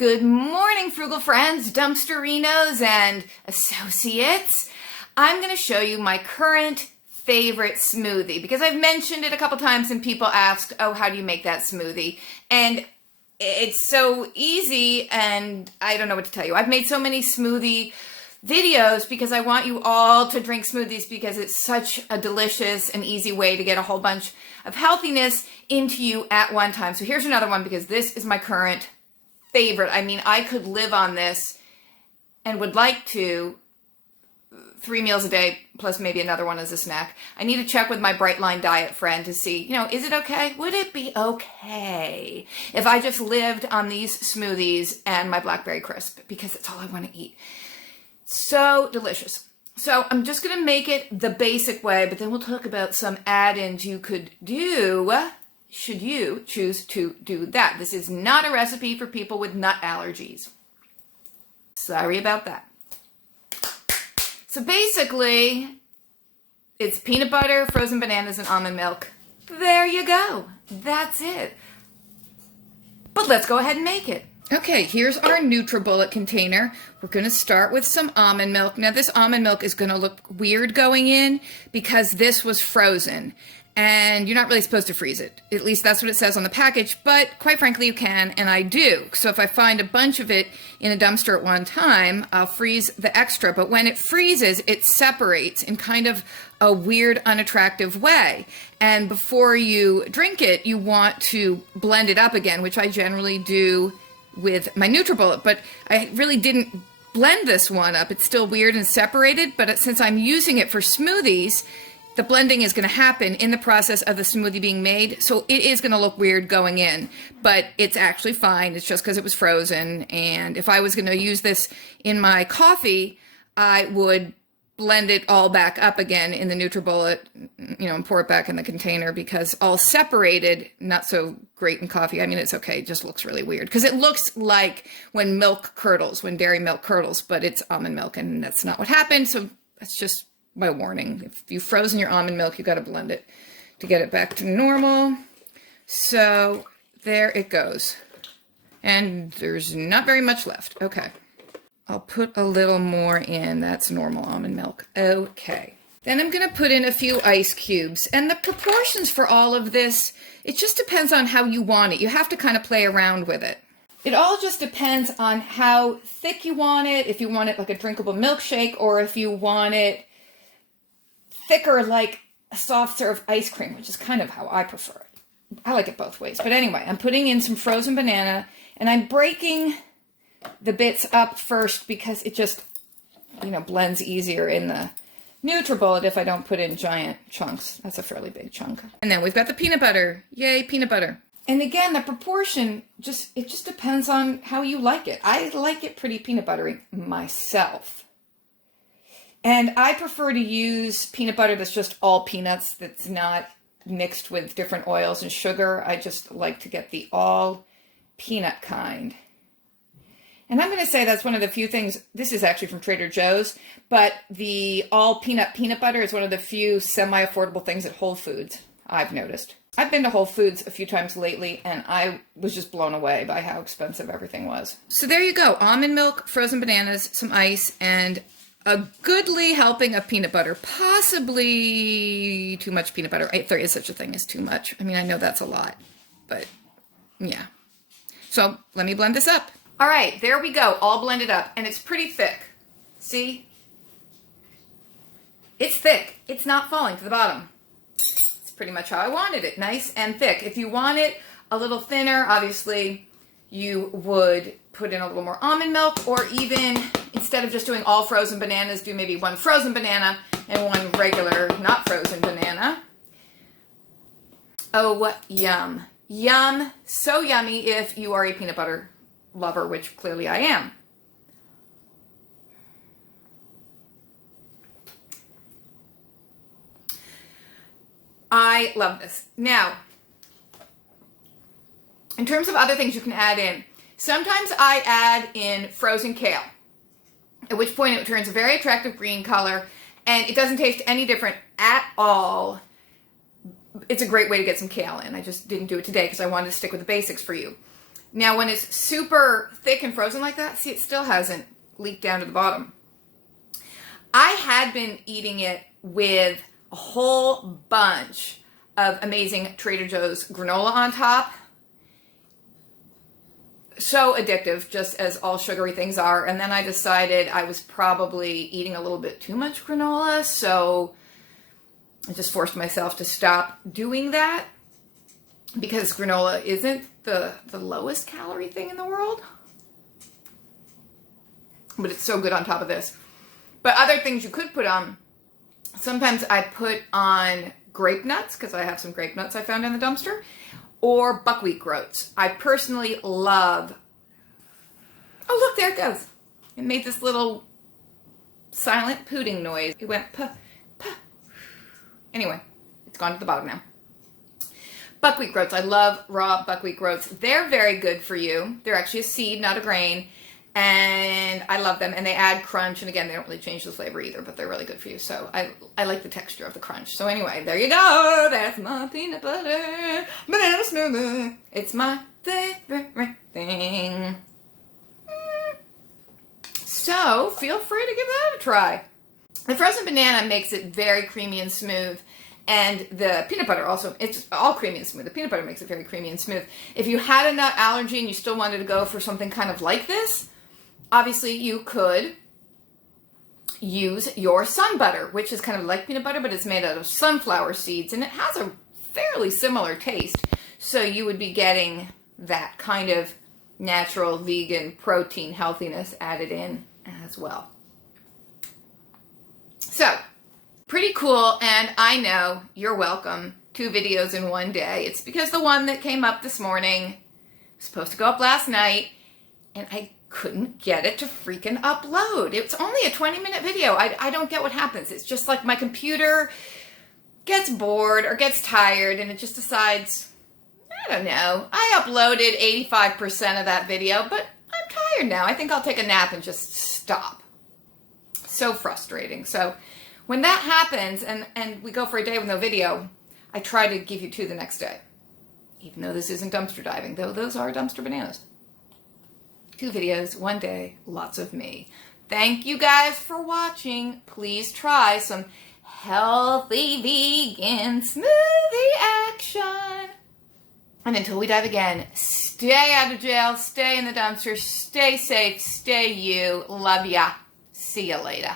Good morning, Frugal friends, dumpsterinos, and associates. I'm going to show you my current favorite smoothie because I've mentioned it a couple times and people ask, oh, how do you make that smoothie? And it's so easy and I don't know what to tell you. I've made so many smoothie videos because I want you all to drink smoothies because it's such a delicious and easy way to get a whole bunch of healthiness into you at one time. So here's another one because this is my current favorite. I mean, I could live on this and would like to 3 meals a day, plus maybe another one as a snack. I need to check with my Bright Line Diet friend to see, is it okay? Would it be okay if I just lived on these smoothies and my blackberry crisp? Because it's all I want to eat. So delicious. So I'm just going to make it the basic way, but then we'll talk about some add-ins you could do should you choose to do that. This is not a recipe for people with nut allergies. Sorry about that. So basically, it's peanut butter, frozen bananas, and almond milk. There you go. That's it. But let's go ahead and make it. Okay, here's our NutriBullet container. We're going to start with some almond milk. Now, this almond milk is going to look weird going in because this was frozen. And you're not really supposed to freeze it. At least that's what it says on the package, but quite frankly you can, and I do. So if I find a bunch of it in a dumpster at one time, I'll freeze the extra. But when it freezes, it separates in kind of a weird, unattractive way. And before you drink it, you want to blend it up again, which I generally do with my NutriBullet. But I really didn't blend this one up. It's still weird and separated, but since I'm using it for smoothies, the blending is going to happen in the process of the smoothie being made, so it is going to look weird going in, but it's actually fine. It's just because it was frozen, and if I was going to use this in my coffee, I would blend it all back up again in the NutriBullet, and pour it back in the container because all separated, not so great in coffee. I mean, it's okay. It just looks really weird because it looks like when milk curdles, when dairy milk curdles, but it's almond milk, and that's not what happened, so that's just my warning. If you've frozen your almond milk, you got to blend it to get it back to normal. So there it goes. And there's not very much left. Okay. I'll put a little more in. That's normal almond milk. Okay. Then I'm going to put in a few ice cubes. And the proportions for all of this, it just depends on how you want it. You have to kind of play around with it. It all just depends on how thick you want it, if you want it like a drinkable milkshake, or if you want it thicker like a soft serve ice cream, which is kind of how I prefer it. I like it both ways. But anyway, I'm putting in some frozen banana and I'm breaking the bits up first because it just, blends easier in the NutriBullet if I don't put in giant chunks. That's a fairly big chunk. And then we've got the peanut butter. Yay, peanut butter. And again, the proportion, it just depends on how you like it. I like it pretty peanut buttery myself. And I prefer to use peanut butter that's just all peanuts, that's not mixed with different oils and sugar. I just like to get the all peanut kind. And I'm going to say that's one of the few things, this is actually from Trader Joe's, but the all peanut butter is one of the few semi-affordable things at Whole Foods, I've noticed. I've been to Whole Foods a few times lately, and I was just blown away by how expensive everything was. So there you go, almond milk, frozen bananas, some ice, and a goodly helping of peanut butter, possibly too much peanut butter. If there is such a thing as too much. I mean, I know that's a lot, but yeah. So let me blend this up. All right, there we go, all blended up, and it's pretty thick. See? It's thick. It's not falling to the bottom. It's pretty much how I wanted it, nice and thick. If you want it a little thinner, obviously you would put in a little more almond milk, or even instead of just doing all frozen bananas, do maybe one frozen banana and one regular not frozen banana. Oh, yum. Yum. So yummy if you are a peanut butter lover, which clearly I am. I love this. Now, in terms of other things you can add in, sometimes I add in frozen kale, at which point it turns a very attractive green color, and it doesn't taste any different at all. It's a great way to get some kale in. I just didn't do it today because I wanted to stick with the basics for you. Now, when it's super thick and frozen like that, see, it still hasn't leaked down to the bottom. I had been eating it with a whole bunch of amazing Trader Joe's granola on top. So addictive, just as all sugary things are. And then I decided I was probably eating a little bit too much granola, so I just forced myself to stop doing that, because granola isn't the lowest calorie thing in the world. But it's so good on top of this. But other things you could put on, sometimes I put on grape nuts, because I have some grape nuts I found in the dumpster, or buckwheat groats. I personally love, oh look, there it goes. It made this little silent pooting noise. It went puh, puh. Anyway, it's gone to the bottom now. Buckwheat groats, I love raw buckwheat groats. They're very good for you. They're actually a seed, not a grain. And I love them, and they add crunch, and again, they don't really change the flavor either, but they're really good for you, so I like the texture of the crunch. So anyway, there you go, that's my peanut butter banana smoothie. It's my favorite thing. So, feel free to give that a try. The frozen banana makes it very creamy and smooth, and the peanut butter also, it's all creamy and smooth. The peanut butter makes it very creamy and smooth. If you had a nut allergy and you still wanted to go for something kind of like this, obviously, you could use your sun butter, which is kind of like peanut butter, but it's made out of sunflower seeds, and it has a fairly similar taste. So you would be getting that kind of natural vegan protein healthiness added in as well. So, pretty cool, and I know you're welcome. 2 videos in one day. It's because the one that came up this morning was supposed to go up last night, and I couldn't get it to freaking upload. It's only a 20-minute video. I don't get what happens. It's just like my computer gets bored or gets tired, and it just decides, I don't know. I uploaded 85% of that video, but I'm tired now. I think I'll take a nap and just stop. So frustrating. So when that happens and we go for a day with no video, I try to give you 2 the next day. Even though this isn't dumpster diving, though those are dumpster bananas. 2 videos, 1 day, lots of me. Thank you guys for watching. Please try some healthy vegan smoothie action. And until we dive again, stay out of jail, stay in the dumpster, stay safe, stay you. Love ya. See ya later.